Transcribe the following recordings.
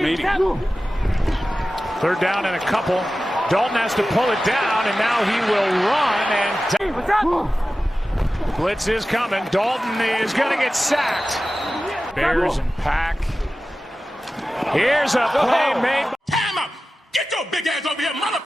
meeting. Third down and a couple. Dalton has to pull it down, and now he will run. And blitz is coming. Dalton is going to get sacked. Bears and Pack. Here's a play made. Time out! Get your big ass over here, mother.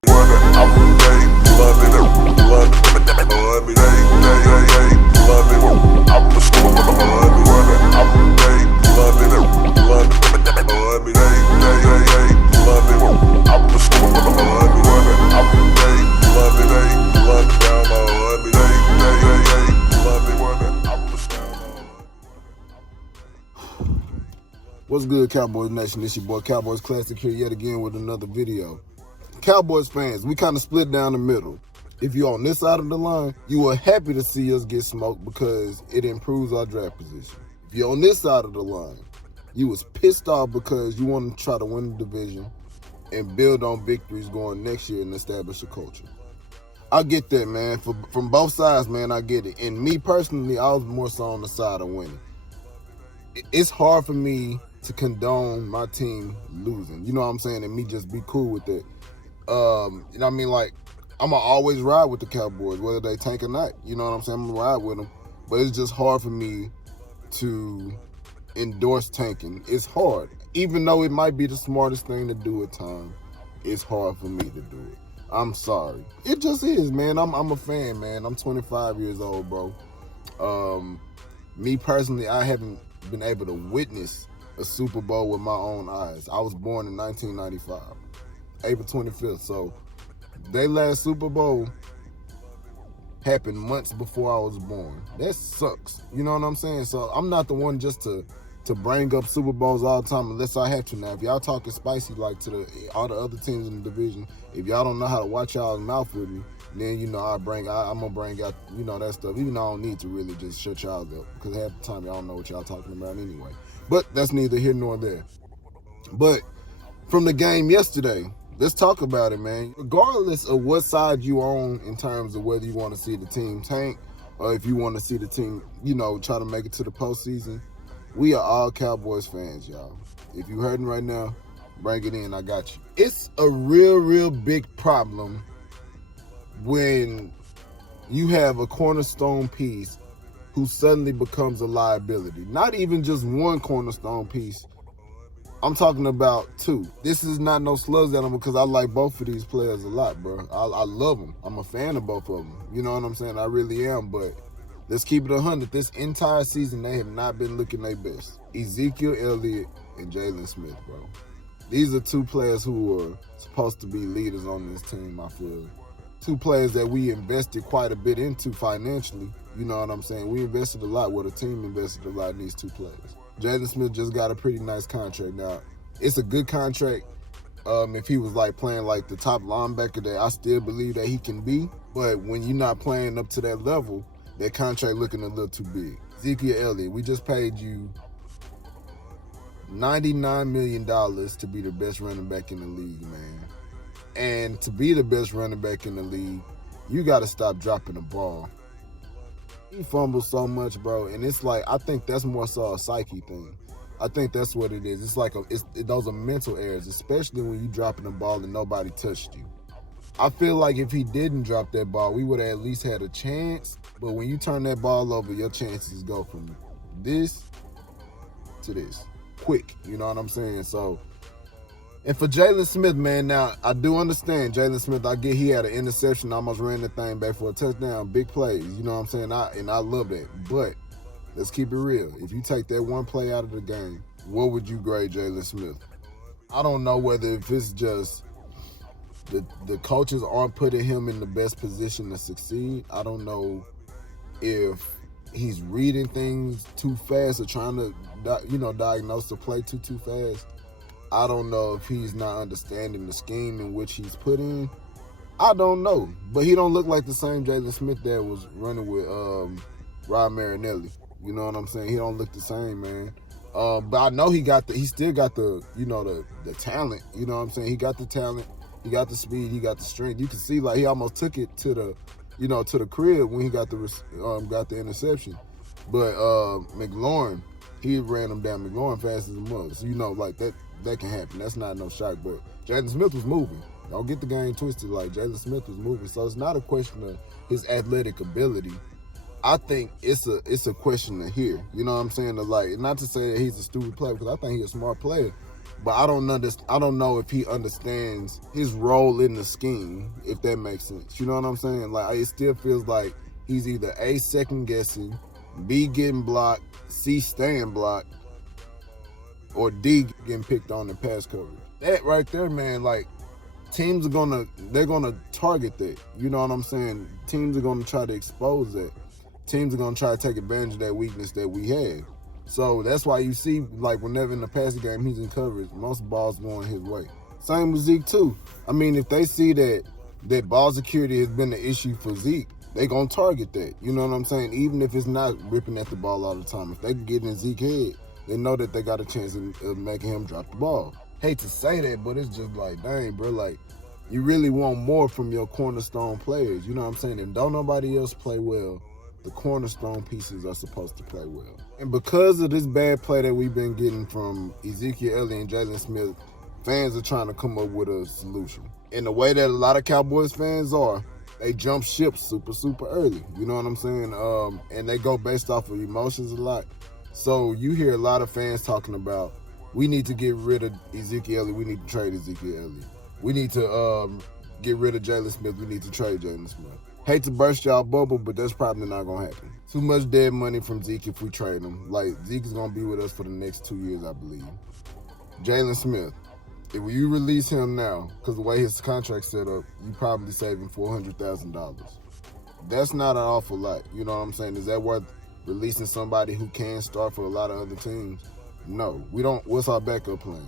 What's good, Cowboys Nation? It's your boy Cowboys Classic here yet again with another video. Cowboys fans, we kind of split down the middle. If you're on this side of the line, you are happy to see us get smoked because it improves our draft position. If you're on this side of the line, you was pissed off because you want to try to win the division and build on victories going next year and establish a culture. I get that, man. From both sides, man, I get it. And me personally, I was more so on the side of winning. It's hard for me to condone my team losing, you know what I'm saying, and me just be cool with it. You know what I mean? Like, I'm going to always ride with the Cowboys, whether they tank or not. You know what I'm saying? I'm going to ride with them. But it's just hard for me to endorse tanking. It's hard. Even though it might be the smartest thing to do at times, it's hard for me to do it. I'm sorry. It just is, man. I'm a fan, man. I'm 25 years old, bro. Me personally, I haven't been able to witness a Super Bowl with my own eyes. I was born in 1995, April 25th. So their last Super Bowl happened months before I was born. That sucks. You know what I'm saying? So I'm not the one just to bring up Super Bowls all the time unless I have to. Now, if y'all talking spicy like to all the other teams in the division, if y'all don't know how to watch y'all's mouth with me, then, you know, I'm going to bring out, you know, that stuff. Even though I don't need to really just shut y'all up because half the time y'all don't know what y'all talking about anyway. But that's neither here nor there. But from the game yesterday, let's talk about it, man. Regardless of what side you on in terms of whether you want to see the team tank or if you want to see the team, you know, try to make it to the postseason, we are all Cowboys fans, y'all. If you hurting right now, bring it in. I got you. It's a real big problem when you have a cornerstone piece who suddenly becomes a liability. Not even just one cornerstone piece. I'm talking about two. This is not no slugs at them because I like both of these players a lot, bro. I love them. I'm a fan of both of them. You know what I'm saying? I really am, but let's keep it 100. This entire season, they have not been looking their best. Ezekiel Elliott and Jalen Smith, bro. These are two players who are supposed to be leaders on this team, I feel. Two players that we invested quite a bit into financially. You know what I'm saying? We invested a lot. Well, the team invested a lot in these two players. Jalen Smith just got a pretty nice contract. Now, it's a good contract if he was like playing like the top linebacker that I still believe that he can be. But when you're not playing up to that level, that contract looking a little too big. Ezekiel Elliott, we just paid you $99 million to be the best running back in the league, man. And to be the best running back in the league, you got to stop dropping the ball. He fumbles so much, bro, and it's like, I think that's more so a psyche thing. I think that's what it is. It's like those are mental errors, especially when you dropping the ball and nobody touched you. I feel like if he didn't drop that ball, we would have at least had a chance. But when you turn that ball over, your chances go from this to this quick. You know what I'm saying? So, and for Jalen Smith, man, now I do understand Jalen Smith. I get he had an interception, almost ran the thing back for a touchdown, big plays. You know what I'm saying? I love that. But let's keep it real. If you take that one play out of the game, what would you grade Jalen Smith? I don't know whether if it's just the coaches aren't putting him in the best position to succeed. I don't know if he's reading things too fast or trying to, diagnose the play too fast. I don't know if he's not understanding the scheme in which he's put in. I don't know. But he don't look like the same Jalen Smith that was running with Rod Marinelli. You know what I'm saying? He don't look the same, man. But I know he still got the talent. You know what I'm saying? He got the talent. He got the speed. He got the strength. You can see like he almost took it to the crib when he got the interception. But McLaurin, he ran them down and going fast as a mug. So, you know, like that can happen. That's not no shock. But Jalen Smith was moving. Don't get the game twisted. Like, Jalen Smith was moving. So it's not a question of his athletic ability. I think it's a question of here. You know what I'm saying? Like, not to say that he's a stupid player, because I think he's a smart player. But I don't know if he understands his role in the scheme, if that makes sense. You know what I'm saying? Like, it still feels like he's either A, second guessing, B, getting blocked, C, staying blocked, or D, getting picked on in pass coverage. That right there, man, like, teams are gonna target that. You know what I'm saying? Teams are gonna try to expose that. Teams are gonna try to take advantage of that weakness that we have. So that's why you see, like, whenever in the passing game he's in coverage, most balls going his way. Same with Zeke too. I mean, if they see that ball security has been an issue for Zeke, they gonna target that. You know what I'm saying? Even if it's not ripping at the ball all the time, if they can get in Zeke's head, they know that they got a chance of making him drop the ball. Hate to say that, but it's just like, dang, bro, like, you really want more from your cornerstone players. You know what I'm saying? If don't nobody else play well, the cornerstone pieces are supposed to play well. And because of this bad play that we've been getting from Ezekiel Elliott and Jalen Smith, fans are trying to come up with a solution. In the way that a lot of Cowboys fans are, they jump ship super early. You know what I'm saying? And they go based off of emotions a lot. So you hear a lot of fans talking about, we need to get rid of Ezekiel Elliott. We need to trade Ezekiel Elliott. We need to get rid of Jalen Smith. We need to trade Jalen Smith. Hate to burst y'all bubble, but that's probably not going to happen. Too much dead money from Zeke if we trade him. Like, Zeke is going to be with us for the next 2 years, I believe. Jalen Smith, if you release him now, because the way his contract's set up, you probably saving $400,000. That's not an awful lot. You know what I'm saying? Is that worth releasing somebody who can start for a lot of other teams? No. We don't. What's our backup plan?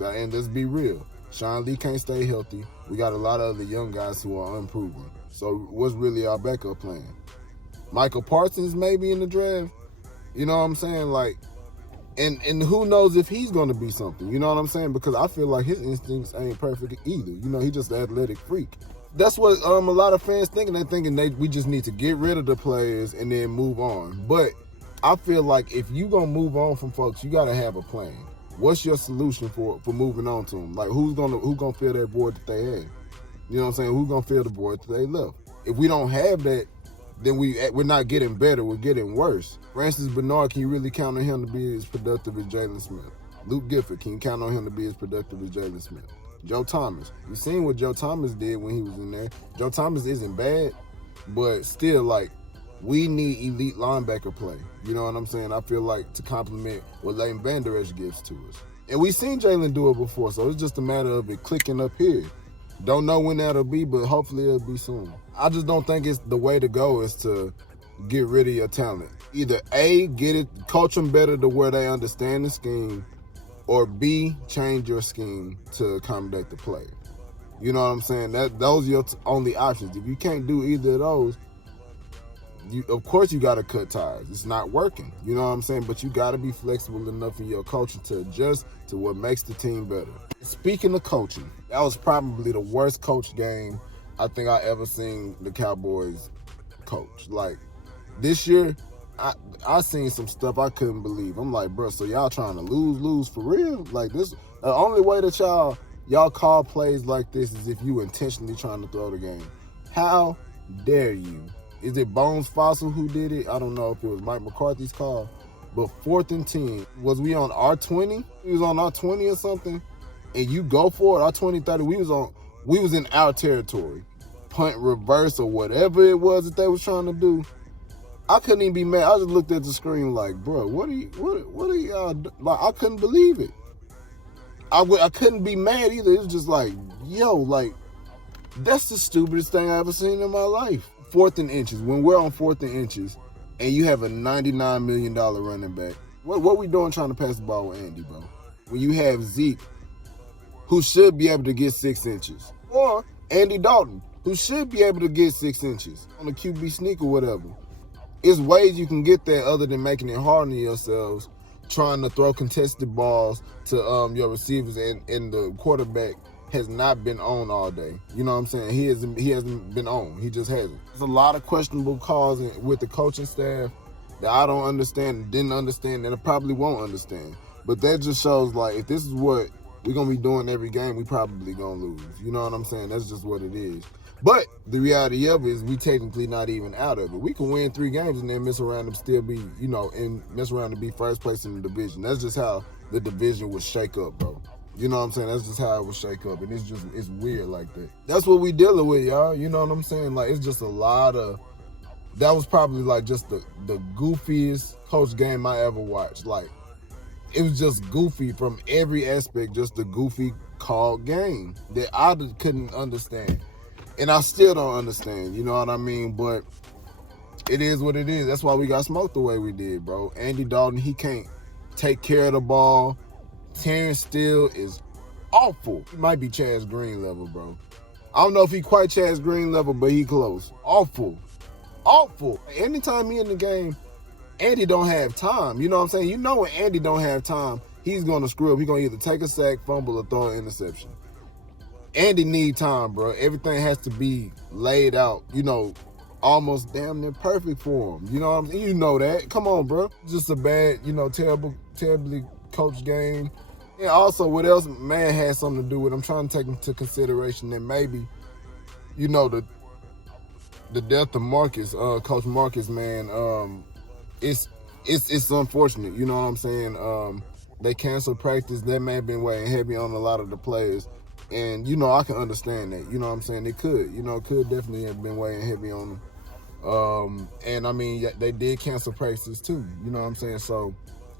And let's be real. Sean Lee can't stay healthy. We got a lot of other young guys who are unproven. So what's really our backup plan? Michael Parsons maybe in the draft? You know what I'm saying? Like, and who knows if he's going to be something? You know what I'm saying? Because I feel like his instincts ain't perfect either. You know, he's just an athletic freak. That's what a lot of fans thinking. They're thinking we just need to get rid of the players and then move on. But I feel like if you going to move on from folks, you got to have a plan. What's your solution for moving on to them? Like, who's gonna fill that void that they have? You know what I'm saying? Who's gonna fill the void that they left? If we don't have that, then we're not getting better. We're getting worse. Francis Bernard, can you really count on him to be as productive as Jalen Smith? Luke Gifford, can you count on him to be as productive as Jalen Smith? Joe Thomas, you seen what Joe Thomas did when he was in there. Joe Thomas isn't bad, but still, like, we need elite linebacker play. You know what I'm saying? I feel like to complement what Leighton Vander Esch gives to us. And we've seen Jalen do it before, so it's just a matter of it clicking up here. Don't know when that'll be, but hopefully it'll be soon. I just don't think it's the way to go is to get rid of your talent. Either A, coach them better to where they understand the scheme, or B, change your scheme to accommodate the player. You know what I'm saying? Those are your only options. If you can't do either of those, of course you got to cut ties. It's not working. You know what I'm saying? But you got to be flexible enough in your coaching to adjust to what makes the team better. Speaking of coaching, that was probably the worst coach game I think I ever seen the Cowboys coach. Like, this year, I seen some stuff I couldn't believe. I'm like, bro, so y'all trying to lose for real? Like, this, the only way that y'all call plays like this is if you intentionally trying to throw the game. How dare you? Is it Bones Fossil who did it? I don't know if it was Mike McCarthy's call. But 4th and 10, was we on our 20? We was on our 20 or something, and you go for it. Our 20, 30, we was in our territory. Punt reverse or whatever it was that they was trying to do. I couldn't even be mad. I just looked at the screen like, bro, what are y'all do? Like, I couldn't believe it. I couldn't be mad either. It was just like, yo, like, that's the stupidest thing I ever seen in my life. 4th and inches. When we're on 4th and inches, and you have a $99 million running back, what we doing trying to pass the ball with Andy, bro? When you have Zeke, who should be able to get 6 inches, or Andy Dalton, who should be able to get 6 inches on a QB sneak or whatever. It's ways you can get that other than making it hard on yourselves, trying to throw contested balls to your receivers, and the quarterback has not been on all day. You know what I'm saying? He hasn't been on. He just hasn't. There's a lot of questionable calls with the coaching staff, that I don't understand, didn't understand, and I probably won't understand. But that just shows, like, if this is what we're going to be doing every game, we probably going to lose. You know what I'm saying? That's just what it is. But the reality of it is we technically not even out of it. We can win 3 games and then mess around and still be, you know, and mess around and be first place in the division. That's just how the division would shake up, bro. You know what I'm saying? That's just how it would shake up. And it's weird like that. That's what we dealing with, y'all. You know what I'm saying? Like, it's just a lot of, that was probably like just the goofiest coach game I ever watched. Like, it was just goofy from every aspect, just a goofy called game that I couldn't understand. And I still don't understand, you know what I mean? But it is what it is. That's why we got smoked the way we did, bro. Andy Dalton, he can't take care of the ball. Terrence Steele is awful. He might be Chaz Green level, bro. I don't know if he quite Chaz Green level, but he close. Awful. Awful. Anytime he in the game, Andy don't have time. You know what I'm saying? You know when Andy don't have time, he's going to screw up. He's going to either take a sack, fumble, or throw an interception. Andy need time, bro. Everything has to be laid out, you know, almost damn near perfect for him. You know what I'm saying? You know that. Come on, bro. Just a bad, you know, terribly coached game. And also, what else, man, had something to do with it. I'm trying to take into consideration that maybe, you know, the death of Markus, Coach Markus, man, it's unfortunate. You know what I'm saying? They canceled practice. That may have been weighing heavy on a lot of the players. And, you know, I can understand that. You know what I'm saying? It could. You know, it could definitely have been weighing heavy on them. And, I mean, they did cancel practice, too. You know what I'm saying? So,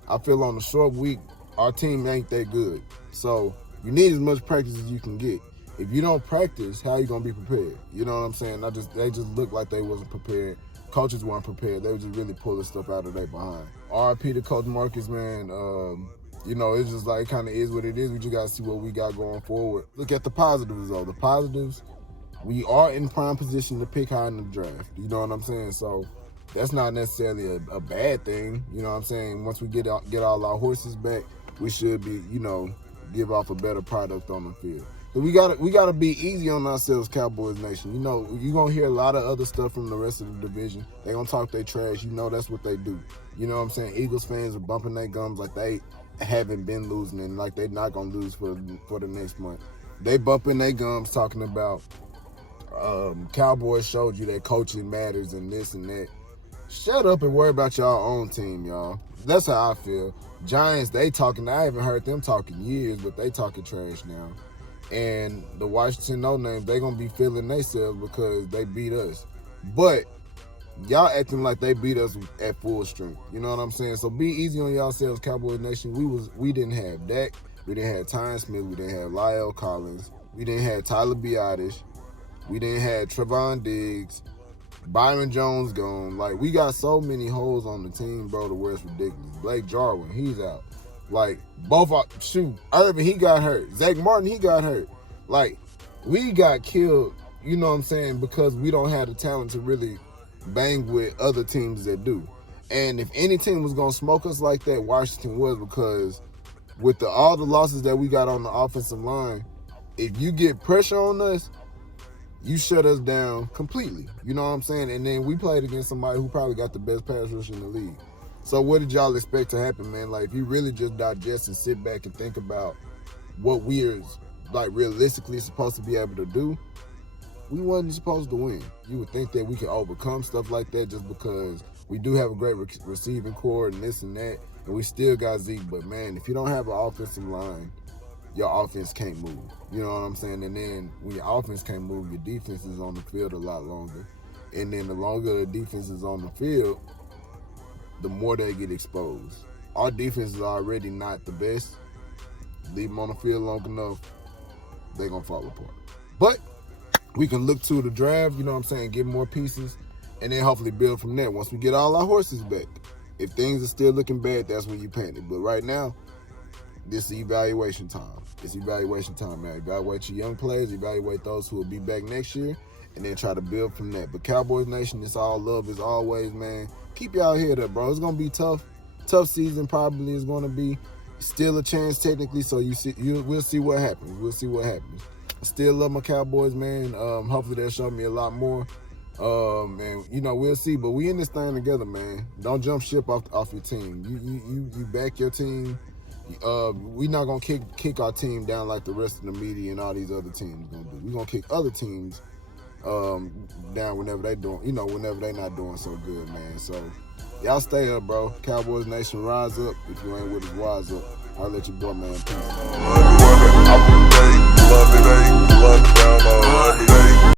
I feel on the short week, our team ain't that good. So, you need as much practice as you can get. If you don't practice, how you going to be prepared? You know what I'm saying? They just looked like they wasn't prepared. Coaches weren't prepared. They were just really pulling stuff out of their behind. RIP to Coach Markus, man. You know, it's just like, it kind of is what it is. We just got to see what we got going forward. Look at the positives, though. The positives, we are in prime position to pick high in the draft. You know what I'm saying? So that's not necessarily a bad thing. You know what I'm saying? Once we get all our horses back, we should be, you know, give off a better product on the field. So we gotta be easy on ourselves, Cowboys Nation. You know, you're going to hear a lot of other stuff from the rest of the division. They're going to talk their trash. You know that's what they do. You know what I'm saying? Eagles fans are bumping their gums like they haven't been losing and like they're not going to lose for the next month. They bumping their gums talking about Cowboys showed you that coaching matters and this and that. Shut up and worry about your own team, y'all. That's how I feel. Giants, they talking. I haven't heard them talking years, but they talking trash now. And the Washington No-Names, they going to be feeling themselves because they beat us. But y'all acting like they beat us at full strength. You know what I'm saying? So be easy on yourselves, Cowboys Nation. We didn't have Dak. We didn't have Tyron Smith. We didn't have Lyle Collins. We didn't have Tyler Biadasz. We didn't have Trevon Diggs. Byron Jones gone. Like, we got so many holes on the team, bro, to where it's ridiculous. Blake Jarwin, he's out. Like, Irvin, he got hurt. Zach Martin, he got hurt. Like, we got killed, you know what I'm saying, because we don't have the talent to really bang with other teams that do. And if any team was going to smoke us like that, Washington was, because with all the losses that we got on the offensive line, if you get pressure on us, you shut us down completely. You know what I'm saying? And then we played against somebody who probably got the best pass rush in the league. So what did y'all expect to happen, man? Like, if you really just digest and sit back and think about what we're, like, realistically supposed to be able to do, we wasn't supposed to win. You would think that we could overcome stuff like that just because we do have a great receiving core and this and that, and we still got Zeke. But, man, if you don't have an offensive line, your offense can't move. You know what I'm saying? And then when your offense can't move, your defense is on the field a lot longer. And then the longer the defense is on the field, the more they get exposed. Our defense is already not the best. Leave them on the field long enough, they're going to fall apart. But we can look to the draft, you know what I'm saying, get more pieces, and then hopefully build from there. Once we get all our horses back, if things are still looking bad, that's when you panic. But right now, this is evaluation time. It's evaluation time, man. Evaluate your young players, evaluate those who will be back next year, and then try to build from that. But Cowboys Nation, it's all love as always, man. Keep y'all head up, bro. It's going to be tough. Tough season probably is going to be. Still a chance technically, so we'll see what happens. We'll see what happens. I still love my Cowboys, man. Hopefully they'll show me a lot more. And you know, we'll see. But we in this thing together, man. Don't jump ship off your team. You back your team. We not gonna kick our team down like the rest of the media and all these other teams gonna do. We gonna kick other teams down whenever they doing, you know, whenever they not doing so good, man. So y'all stay up, bro. Cowboys Nation, rise up. If you ain't with us, wise up. I'll let your boy, man. Peace.